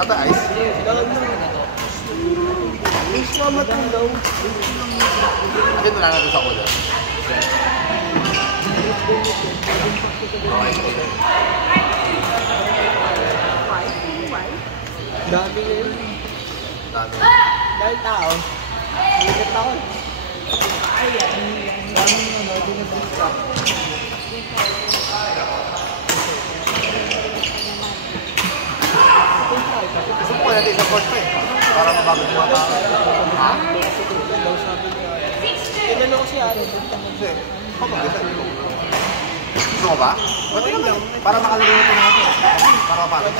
Ata ice. Ice mama tong daw. Bakit wala na sa kulo? Dami yun. Dami. Dahil tao. Ligat ako. Dami yung ano, dinabisa. Gusto ko natin sa court pa eh. Para mabago yung mga tao. Ha? Kailan ako siya. Hindi. Gusto mo ba? Pwede naman. Para makalaro ito natin. Para mapasok.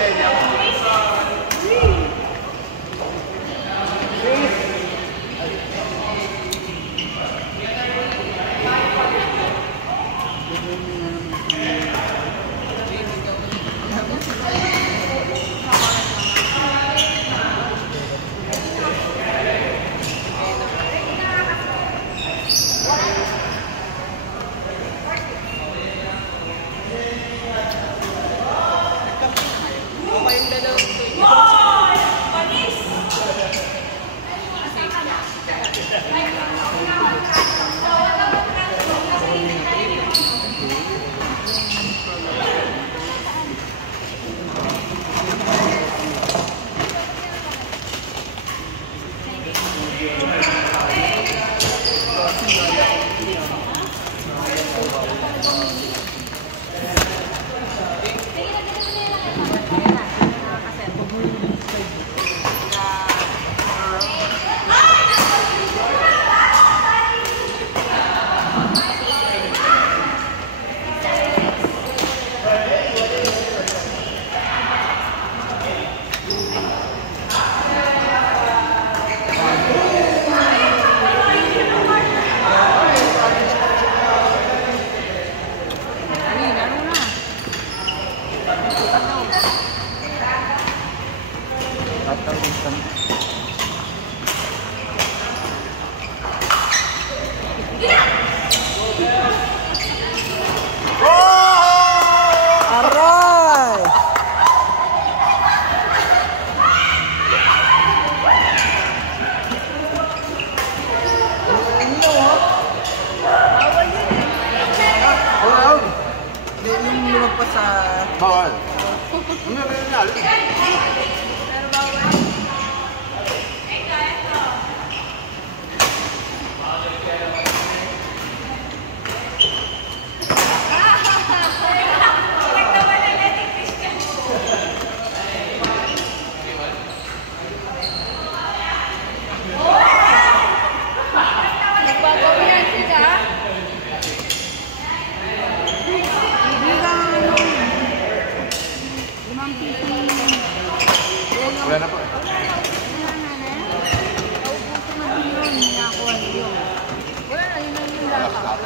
Bawal. Ano na nangyari? Pero bawal. Wala na po eh. Wala na, yun lang yung laptop.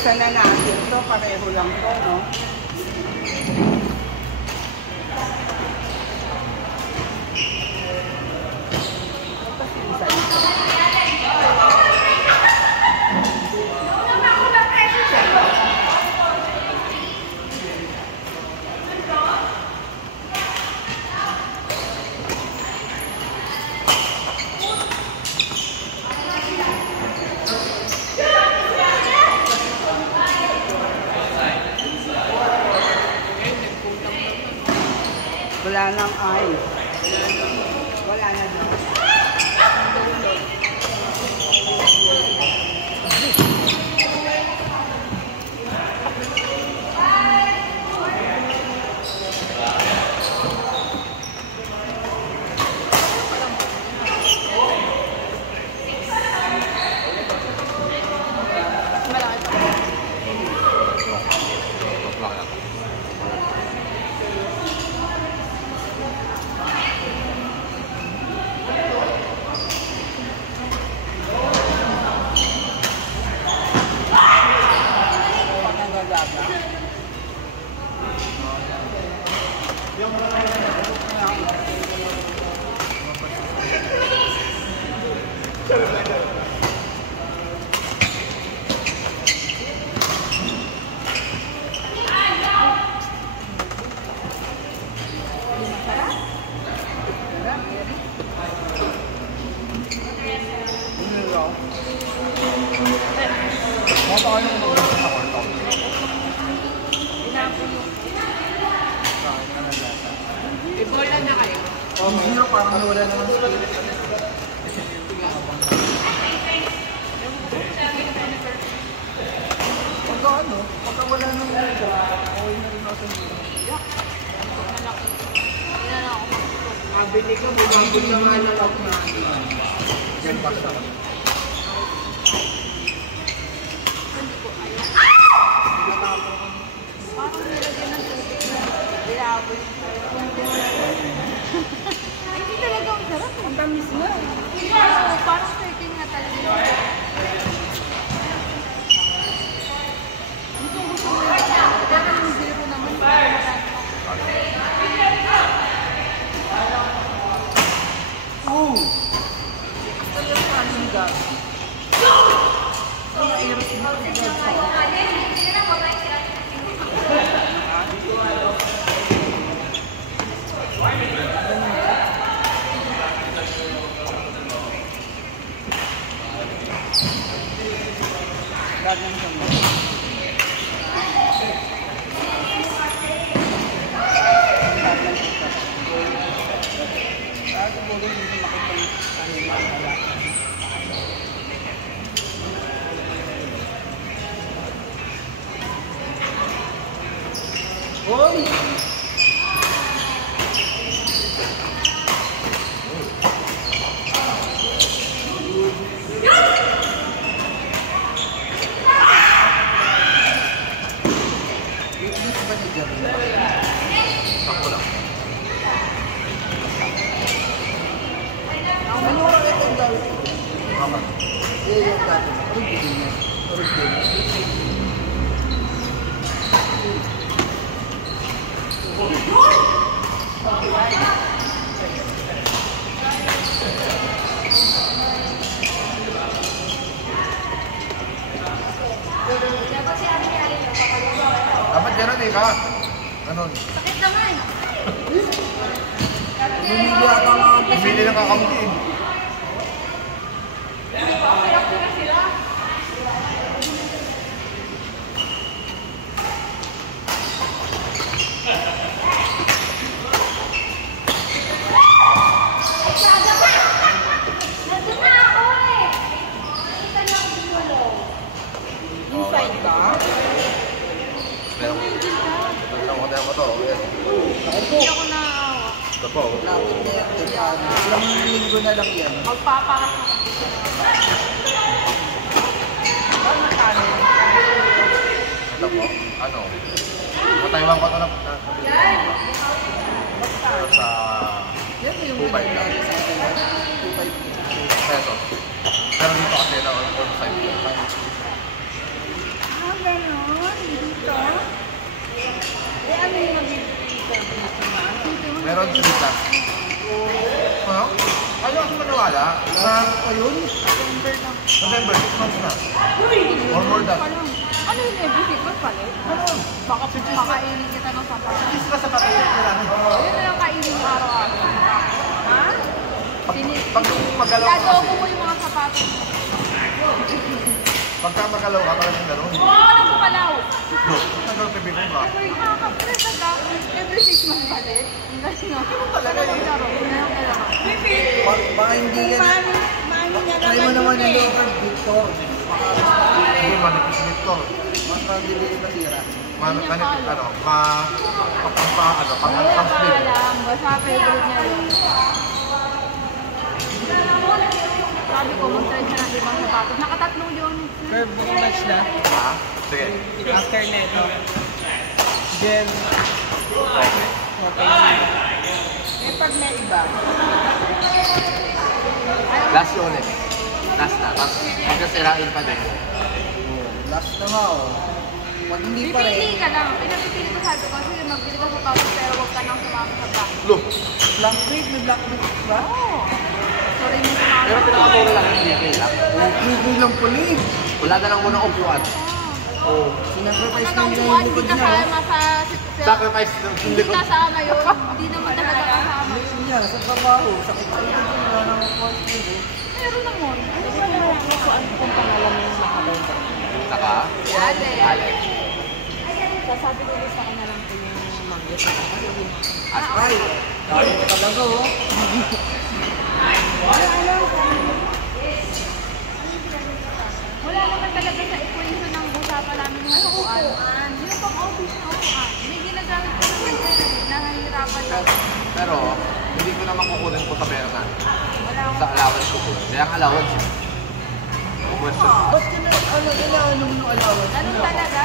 Isa na natin to, pareho lang to, no? Wala nang ice. Wala na doon. Ibola na kayo. Zero parang wala naman spirit. Pagka ano, pagka wala nang ulo, okay na rin natin dito. Mabili ka, bumabili ka nga lang ako na. Yan basta ko. Parang nilagyan ng tubig na bilawin. Ay, hindi talaga ang sarap. Ang tamis mo. Oo, parang 13 nga talaga. Gusto mo yun. Pero yung zero naman. Oh! Kaya sa amin dyan. Ang nairos mo. Ganyan sa mga. Kaya siguro hindi makita yung kanila. Hoy! Ano oras ito ang gawin? Yung dati. Dapat gano'n eh ka. Ganon. Sakit naman. Bumili ata mga Bumili ng kakamuti. inside ka? Meron ko to. Hindi ako naawa. Ito po. Lapit na yan. Ilang linggo na lang yan. Magpapakas ako dito. Ito po. Ano? Mataywan ko ito na. Sa Yan yung 2.5 lang. nangyari sa akin. 2.5 pesos. Pero dito kasi na on site. Ah, gano'n? Dito? Eh, ano yung mag-dito? Meron dito. Ano? Ayaw ako maniwala na ayun. November, 6 months na. Or more than. Ano yung every week? Ba't pala? Baka pakainin kita ng sapatos. Please ka sa patayin ka namin. Yun na lang kainin mo araw-araw. Ha? Pag magalaw ka Lado kasi. ko mo yung mga sapatos mo. Pagka magalaw ka, parang yung gano'n. Oo, ano ko palaw? Nagkakabigay ba? Nakaka-stress ka. Every 6 months balik. Ang galing no? Talaga maglaro. Ngayon ka naman. Baka hindi yan. Try mo naman yung lower Victor. Hindi, manipis Victor. Mas mabilis masira. Manipis, ano, Wala pa alam. Basta favorite niya yun. Sabi ko, mag-try siya ng ibang sapatos. Nakatatlong units na. Curve book match na. Ha? Sige. After neto. Then, Okay. eh pag may iba, Last yun eh. Last na. Tapos magkasirain pa din. Last na nga oh. Pag hindi pa Pipili rin. ka lang. Pinapipili ko sabi ko, sige, magbili ka sa sapatos pero huwag ka nang sumama sa back. Look. black print, may black print ba? Oo. Sorry mo sumama. Pero pinakamura lang yung DK lang. Hindi lang pala eh. Wala na lang muna upuan. Oh, sinacrifice Talagang lang niya buwan, yung hindi likod niya. kasama sa... Sacrifice ng Hindi likod. kasama yun. Hindi naman talaga kasama yun. Niya, sa trabaho, sakit sa likod niya, wala nang upuan siguro. Meron naman. Saka? Ale. Ale. Sasabi ko sa kanya lang po yung mag-get. Ay, dami ko talaga oh. Wala naman talaga sa equation ng usapan namin yung upuan. Yung pang-office na upuan. May ginagamit ko naman sa'yo. Nahihirapan lang. Pero, hindi ko naman kukunin ko sa pera na. Wala Sa akong... allowance ko po. Kaya ang allowance. Question. Ba't ka na, ano nung allowance? Ganun talaga.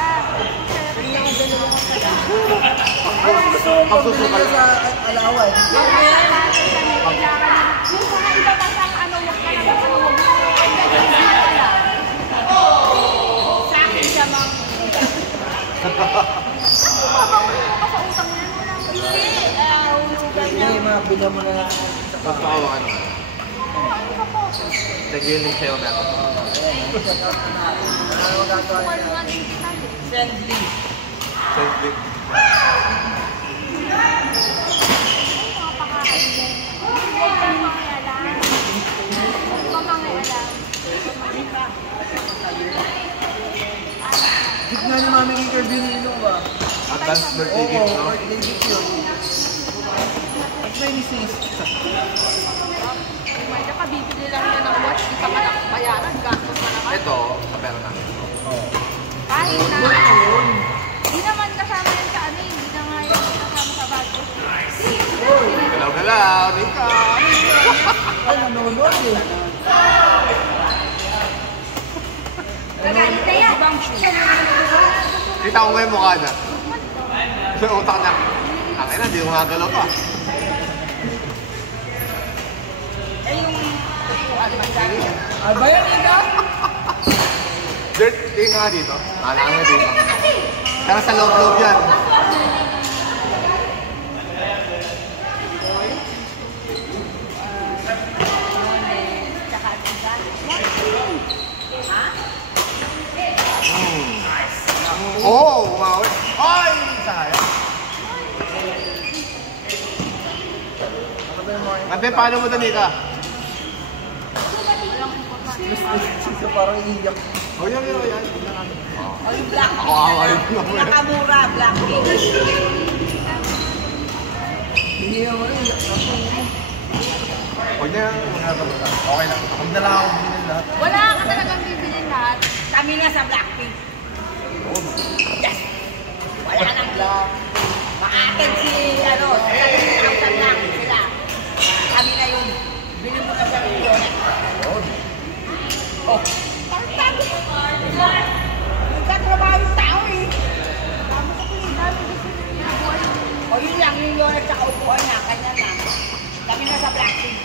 Ano gusto mo Pagsusukal. pabili sa allowance? Yung mga iba pa sa ano, huwag ka naman ano, huwag mo. Sa akin siya, ma'am. Ano ba ba? Ulo mo ka sa utang yan? Walang hindi. Hulugan niya. Hindi, mabila mo na lang sa Gusto ko ano. Ano ka po? Nag-healing sa'yo na. Ano magagawa Wala niya? nga din kita. Sendly. Sending. Mga pakain din. Huwag kang mangialam. Huwag kang mangialam. Gift nga ni Mami Kay Kirby Nino ba? Advanced birthday Oo, gift, no? birthday gift yun. At may misis. May nakabibili lang yan ng watch. Di ka pa nakabayaran. Gastos pa naman. Ito, sa pera namin. Kahit na. Di naman kasama yan sa ano. Hindi na nga yan kasama sa budget. Galaw-galaw, Nika. Ay, nanonood eh. Gagalit na yan. Kita ko ngayon mukha na. Sa utak na. Ang ina, di gumagalaw pa. Ano ba yan, Ika? Dirt, tingin nga dito. Alam nga dito. Pero sa loob-loob yan. Oh, umawi. Ay, sayang. Ate, paano mo ito, Nika? Isa parang iiyak. Oh, yan. O yung black Ako away. nakamura, black pink. Hindi naman iiyak ako. Huwag niya mga kabata. Okay lang. Huwag na lang ako bilhin lahat. Wala ka talagang bibilin lahat. Kami na sa black pink. Yes! Wala nang black. Maatin si, ano, 7,000 lang sila. Kami na yun. Bili mo na sa milyon. Oh. Tago mo. Nagkatrabaho yung tao eh. Tama sa kulida. O yun lang, yung yun at saka upuan niya, kanya na. Kami na sa black pink.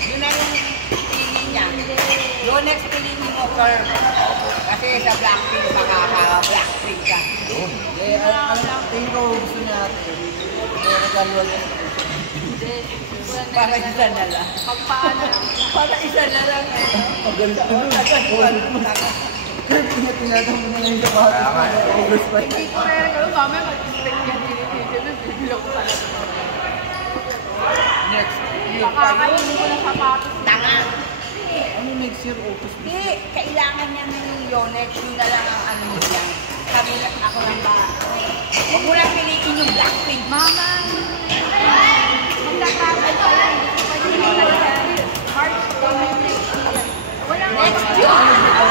Yun na yung pili niya. Yung next pili ni Mocker. Kasi sa black pink, makaka-black pink ka. Yun. Eh, ano lang, tingin ko gusto niya ate. May regalo niya. Para isa na lang. Pagpaano lang. Para isa na lang eh. Paganda ko nun. Kaya tinatang mo na lang yung sapatos. Kaya nga eh. August pa. Hindi ko kaya gano'n. Mamaya mag-expect yan. Bibilang ko talaga. Next year. Pakakainin ko ng sapatos. Tanga. Ano next year? August pa. Hindi, kailangan niya ng Yonex. Yun na lang ang ano niya. ako lang ba? Huwag mo lang piliin yung Blackpink. Mama, magkaklase pa yan. Pwede mo talaga. March 10 next year. Walang next year. Hindi pa,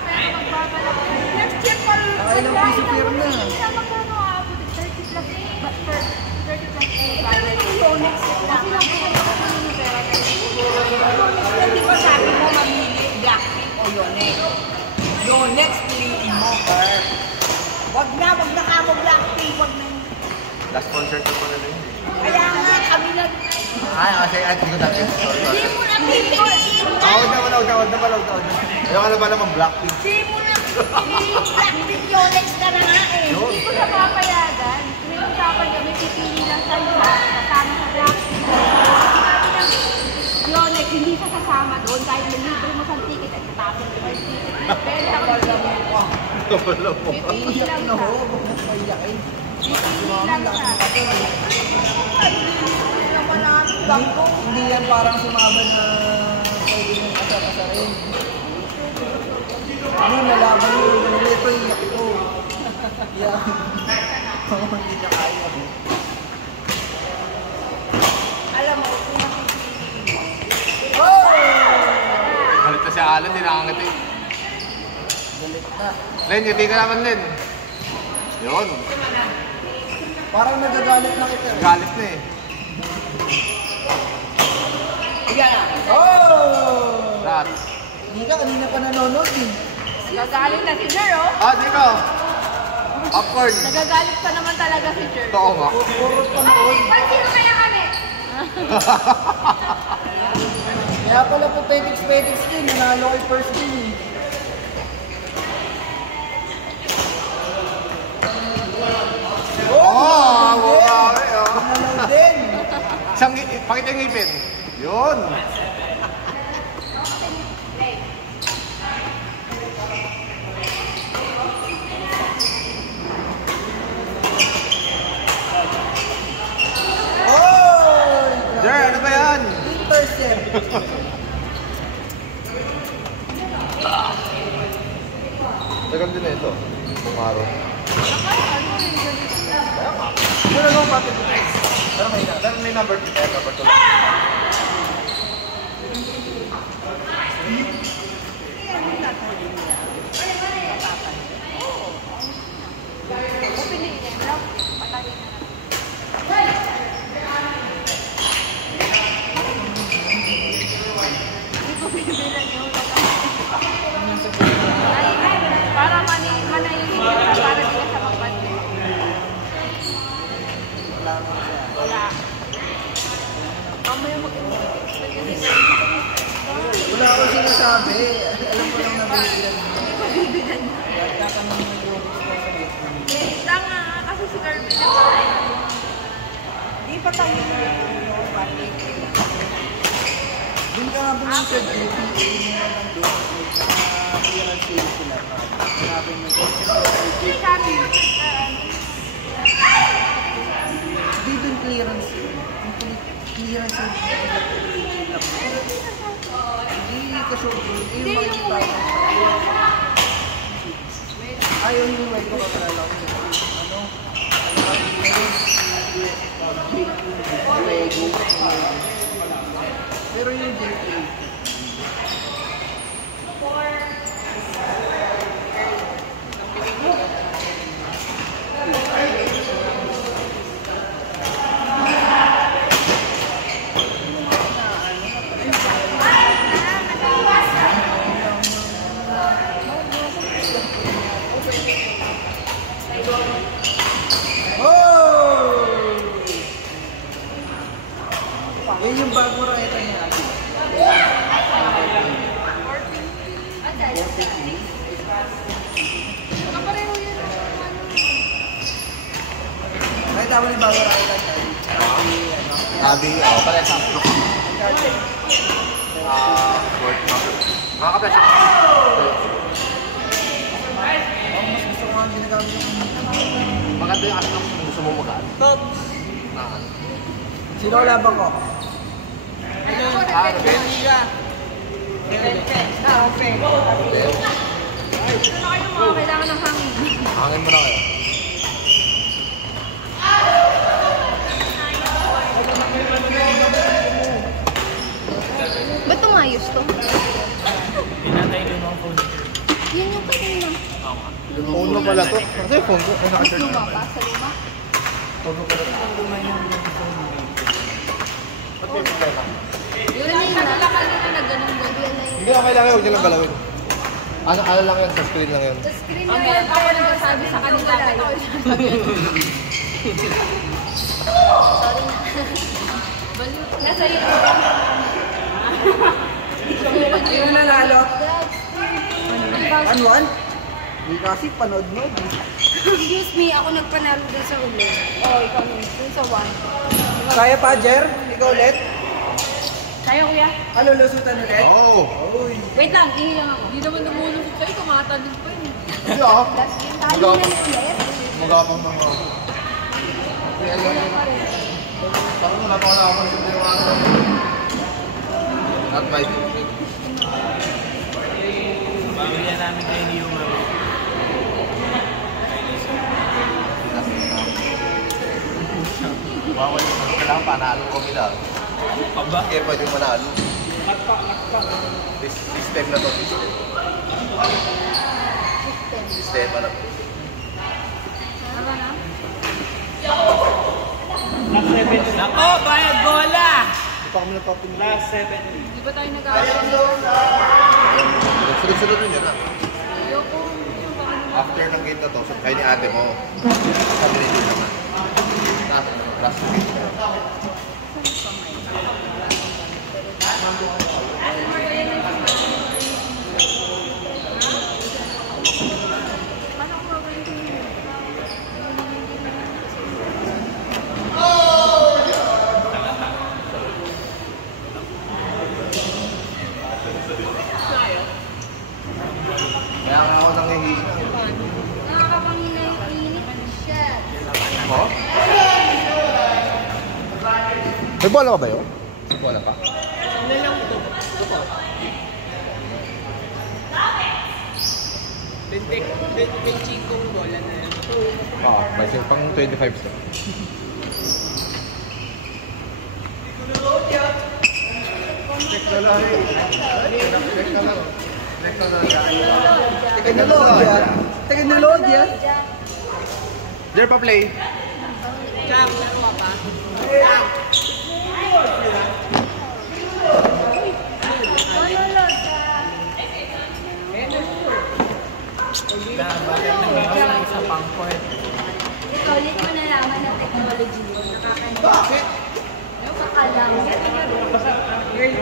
pero magbabalik. Next year pa rin. Nakailang piso pero na. Hindi na magkano aabot. 30 plus 8. But for 30 plus 8. Ito na yung Yonex lang. Kasi lang po kayo yung pera. Hindi ba sabi mo mamili Blackpink o Yonex? Yonex, piliin mo, Ker. Wag na ka mo Blackpink. Wag na. Last concert ko pa na rin. Kaya nga, kami na. Kasi hindi ko dati. Hindi mo na pipiliin na. Wag na. Ayoko na ba naman Blackpink? Hindi mo na pipiliin. Blackpink, Yonex ka na nga eh. Yun. Hindi ko sa papayagan. May usapan kami, pipili lang sa iba. Kasama sa Blackpink. Yonex, hindi siya sasama doon. Dahil may libre mo sa ticket at katapos mo yung ticket. Pero Wala po. pipili lang siya. Pipili lang siya. Hindi yan parang sumama na pwede yung asar-asarin. Ano, nalaban mo yung ito iyak ko. Yeah. Hindi na kaya ko. Alam mo, kung napipili mo. Oh! Galit na si Alan, hindi nakangiti. Galit na. Len, ngiti ka naman, Len. Yun. Parang nagagalit na kita. Galit na eh. Yan na. Oh! Lahat. Hindi ka, kanina pa nanonood eh. Nagagalit na si Jer, oh. Ah, di ko. Popcorn. Nagagalit pa naman talaga si Jer. Totoo nga. Puro panood. Sino kaya kami? Kaya pala po Pedix din, nanalo kay first game eh. Nanalo din. Isang, pakita yung ngipin. Yun. Oh! Jer, ano ba yan? Intercept. Tagal din na ito. Pumaro. Ito na lang pati. Pero may number 2. Number 2. Piliin niya yung block. Patayin na lang. Hindi ko binibilan yung para manahimik ka para di ka sa magbadyo. Wala. Mamaya mag-explain. Wala ako sinasabi. Alam ko lang na bibilan mo. Hindi ko bibilan. Kaya tatanong mo yung Tanga kasi si Carmen na parang Di pa tayo nung Doon ka nga bumili sa GPA mo lang doon. Clearance sale sila. Sinabi mo doon. sabi mo Hindi doon clearance sale. Clearance sale. Hindi ka sure doon. Hindi Yung yung makikita mo. Ayaw yung way ko kakalala ko. Ano? Pero yung GPA. Yan yung bago raketa niya. kapareho yun. Nakita mo yung bago raketa niya. Sabi, pala sa work na. Makakapit siya. Mas gusto ko nga ginagamit yung... Maganda yung asin ng gusto mo magaan. Top! Na. Sino laban ko? Ah, okay. Ito na kayo mga kailangan ng hangin. Hangin mo na kayo. Ba't tumayos to? Pinatay ko ng phone. Yun yung kanina. Phone mo pala to. Kasi phone ko. Ay, Mas naka-charge. luma pa sa luma. Phone mo pala to. Ba't may problema? Yun na yung nakalakal nito na ganun gabi. Hindi na kailangan, huwag niyo lang galawin. Ano lang yan, sa screen lang yan. Sa screen na yan, ako nagsasabi sa kanila. Sorry na. Baliw. Nasa iyo. Sino nanalo? Ano? Hindi kasi panood-nood. Excuse me, ako nagpanalo dun sa uli. Oh, ikaw nun. Dun sa 1. Kaya pa, Jer? Ikaw ulit? Kaya kuya? Ano, lusutan ulit? Oo. Wait lang, ihi lang ako. Hindi naman numulusot sa'yo, tumatalog pa yun. Hindi ah. Last game tayo na ulit. Magapang mga... Kaya lang. Parang natawa na ako sa yung ano. Not my favorite. Pamilya namin kayo ni yung Bawal yung kailangan panalo ko nila. Aba? Kaya pwede manalo. Lakpa. System na to. Sistema na to. Tama na? Last 7. Nako, bayad bola! Hindi pa kami nagpapinig. Last 7. Di ba tayo nag-aaral? Sunod-sunod rin yan ah. Ayoko. Yung paano na. After ng game na to, kayo ni ate mo. Sabi nito naman. Last week. Paano ko gagawin ko yun? Kaya nga ako nangihina. Nakakapangina yung init. Shit. Mo? May bola ka ba yun? May bola pa? Ano lang ito? Pinchikong bola na yan. Oo, may pang 25 step. Check na lang eh. Check na lang. Check na lang. Teknolog yan. Teknolog yan. There pa play. Jack, dalawa pa. Bakit nagkakaroon ng isa pang court? Ito, ulit mo nalaman na technology yun. Nakakanya. Bakit? Kakalang. Girl,